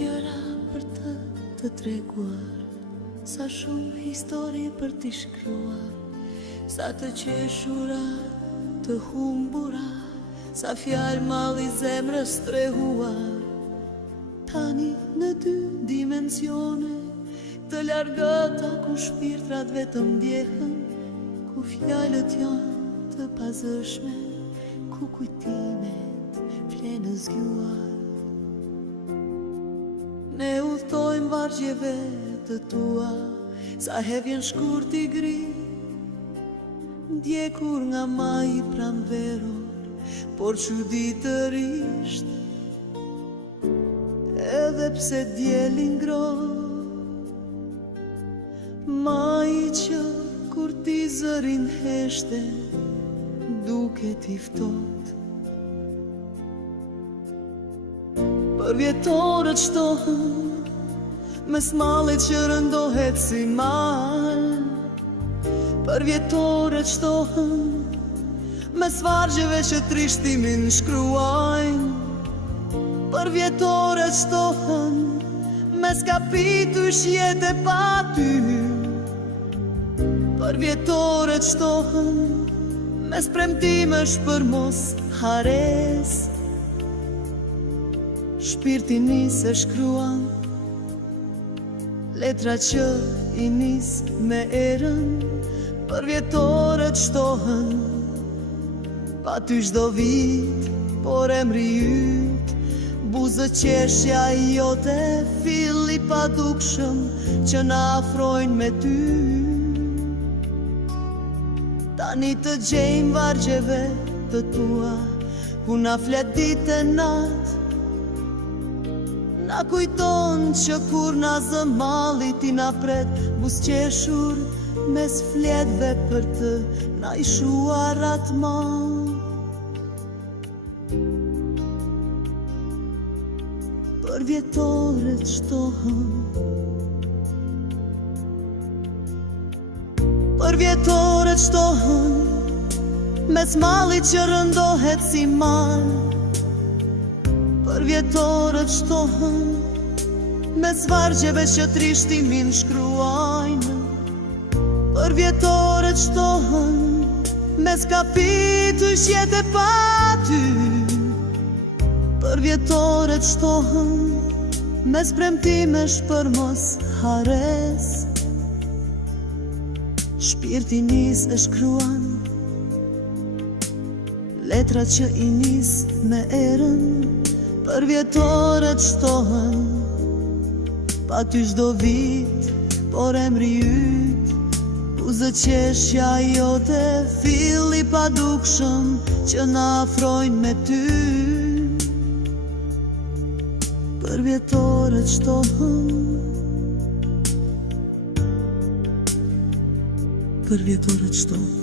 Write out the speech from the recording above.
gjëra për të treguar, sa shumë histori për t'i shkruar, sa të qeshura, të humbura, sa fjalë malli zemrës trehuar. Tani në dy dimensione, të largata ku shpirtrat vetëm ndjehen, ku fjalët janë të pazëshme, ku kujtimet flenë zgjuar. Ne udhtojmë vargjeve të tua, sa hevjen shkurt i gri, ndjekur nga maji pranveror, por çuditërisht, edhe pse dieli ngrohtë, maji që kur ti zërin heshte, duket i ftohtë. Për vjetorët shtohen, mes mallit që rëndohet si mal. Për vjetorët shtohen, mes vargjeve që trishtimin shkruajnë. Për vjetorët shtohen, mes kapitush jetë pa ty. Për vjetorët shtohen, mes premtimesh për mos hares. Shpirti nis e shkruan, letra që i nis me erën. Për vjetorët shtohen, pa ty çdo vit, por emri yt, buzë qeshja jote, filli pa dukshëm që na afrojnë me ty. Tani të gjejmë vargjeve të tua, ku na flet ditë e natë, na kujton që kur na zë malli ti na pret, buzëqeshur mes fletëve për të na i shuar atë mal. Për vjetorët shtohen, për vjetorët shtohen, mes mallit që rëndohet si mal. Për vjetorët shtohen, mes vargjeve që trishtimin shkruajnë. Për vjetorët shtohen, mes kapitush jetë pa ty. Për vjetorët shtohen, mes premtimesh për mos hares. Shpirti nis e shkruan, letra që i nis me erën. Për vjetorët shtohen, pa ty çdo vit, por emri yt, buzë qeshja jote, filli pa dukshëm që na afrojnë me ty. Për vjetorët shtohen, për vjetorët shtohen.